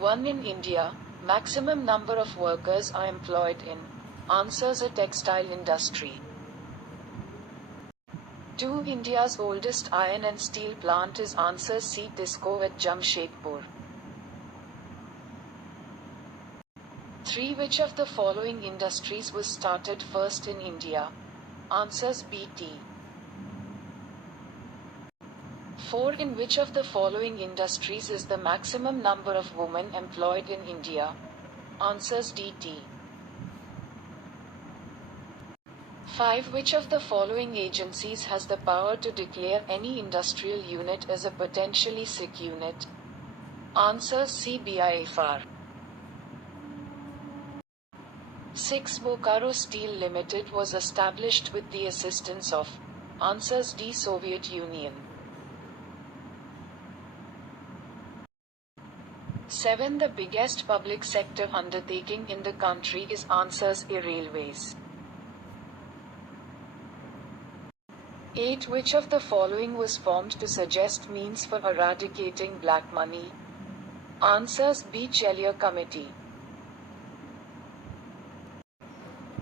1. In India, maximum number of workers are employed in. Answers: a textile industry. 2. India's oldest iron and steel plant is. Answers: C. TISCO at Jamshedpur. 3. Which of the following industries was started first in India? Answers: B. Tea. 4. In which of the following industries is the maximum number of women employed in India? Answers: D. Tea. 5. Which of the following agencies has the power to declare any industrial unit as a potentially sick unit? Answers: C. BIFR. 6. Bokaro Steel Limited was established with the assistance of. Answers: D. Soviet Union. 7. The biggest public sector undertaking in the country is. Answers: A. Railways. 8. Which of the following was formed to suggest means for eradicating black money? Answers: B. Chelier Committee.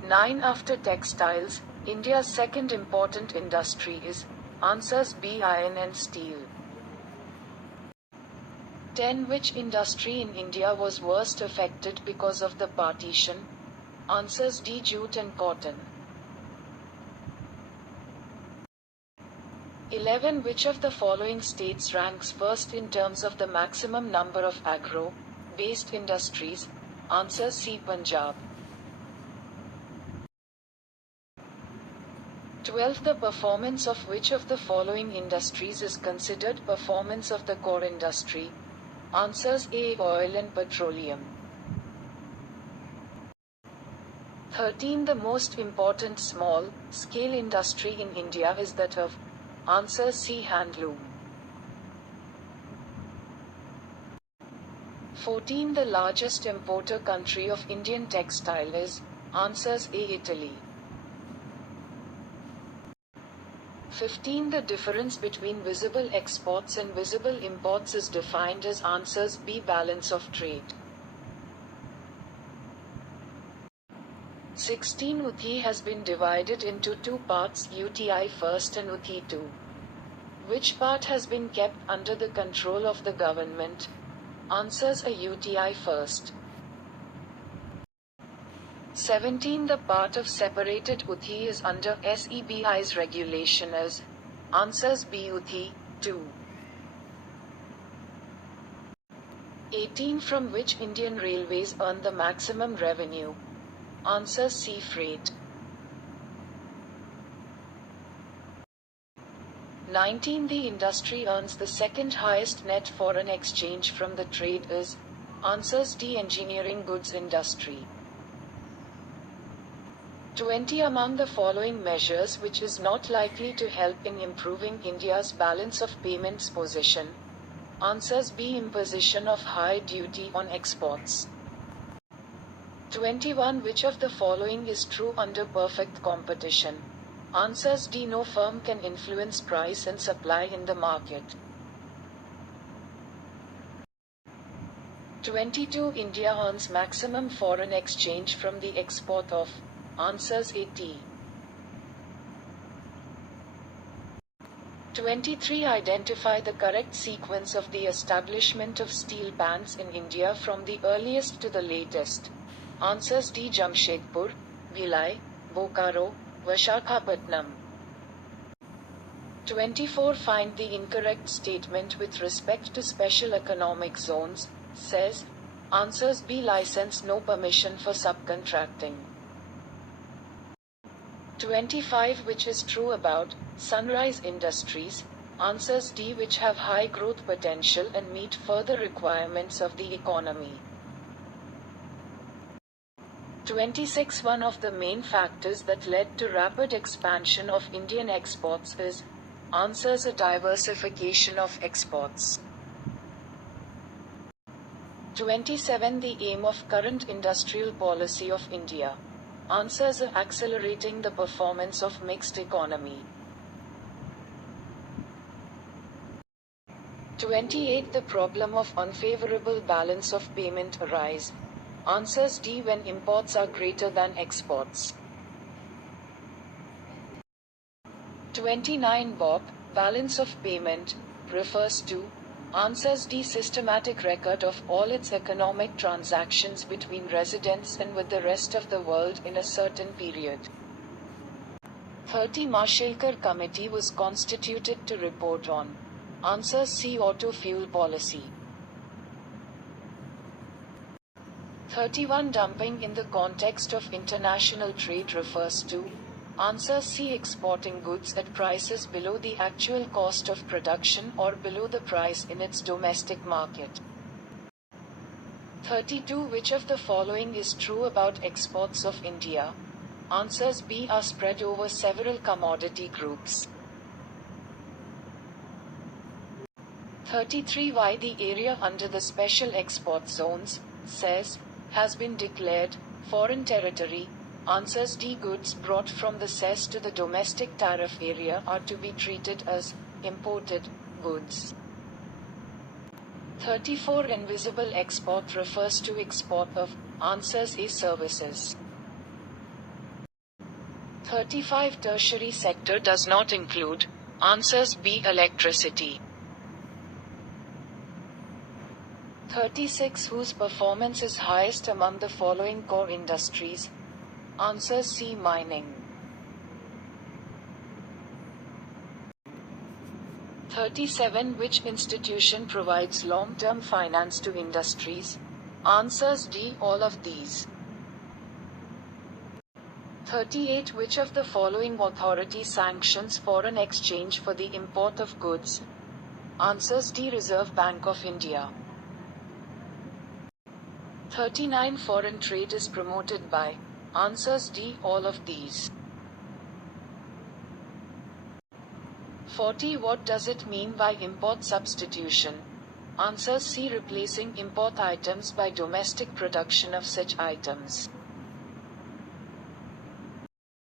9. After textiles, India's second important industry is. Answers: B. Iron and steel. 10. Which industry in India was worst affected because of the partition? Answers: D. Jute and cotton. 11. Which of the following states ranks first in terms of the maximum number of agro-based industries? Answers: C. Punjab. 12. The performance of which of the following industries is considered performance of the core industry? Answers: A. Oil and petroleum. 13. The most important small-scale industry in India is that of. Answers: C. Handloom. 14. The largest importer country of Indian textile is. Answers: A. Italy. 15. The difference between visible exports and visible imports is defined as. Answers: B. Balance of trade. 16. Uthi has been divided into two parts, UTI first and Uthi 2. Which part has been kept under the control of the government? Answers: A. UTI first. 17. The part of separated Uthi is under SEBI's regulation as. Answers: B. Uthi 2. 18. From which Indian railways earn the maximum revenue? Answers: C. Freight. 19. The industry earns the second highest net foreign exchange from the trade is. Answers: D. Engineering goods industry. 20. Among the following measures which is not likely to help in improving India's balance of payments position? Answers: B. Imposition of high duty on exports. 21. Which of the following is true under perfect competition? Answers: D. No firm can influence price and supply in the market. 22. India earns maximum foreign exchange from the export of. Answers: A. Tea. 23. Identify the correct sequence of the establishment of steel plants in India from the earliest to the latest. Answers: D. Jamshedpur, Bhilai, Bokaro, Visakhapatnam. 24. Find the incorrect statement with respect to special economic zones, says. Answers: B. License no permission for subcontracting. 25. Which is true about sunrise industries? Answers: D. Which have high growth potential and meet further requirements of the economy. 26. One of the main factors that led to rapid expansion of Indian exports is. Answers: A diversification of exports. 27. The aim of current industrial policy of India. Answers: A accelerating the performance of mixed economy. 28. The problem of unfavorable balance of payment arise. Answers D. When imports are greater than exports. 29. Bob, balance of payment, refers to. Answers D. Systematic record of all its economic transactions between residents and with the rest of the world in a certain period. 30. Mashelkar Committee was constituted to report on. Answers C. Auto fuel policy. 31. Dumping in the context of international trade refers to. Answer C. Exporting goods at prices below the actual cost of production or below the price in its domestic market. 32. Which of the following is true about exports of India? Answers B are spread over several commodity groups. 33. Why the area under the special export zones, says, has been declared foreign territory. Answers D. Goods brought from the cess to the domestic tariff area are to be treated as imported goods. 34. Invisible export refers to export of. Answers A. Services. 35. Tertiary sector does not include. Answers B. Electricity. 36. Whose performance is highest among the following core industries? Answers C. Mining. 37. Which institution provides long-term finance to industries? Answers D. All of these. 38. Which of the following authority sanctions foreign exchange for the import of goods? Answers D. Reserve Bank of India. 39. Foreign trade is promoted by. Answers D. All of these. 40. What does it mean by import substitution? Answers C. Replacing import items by domestic production of such items.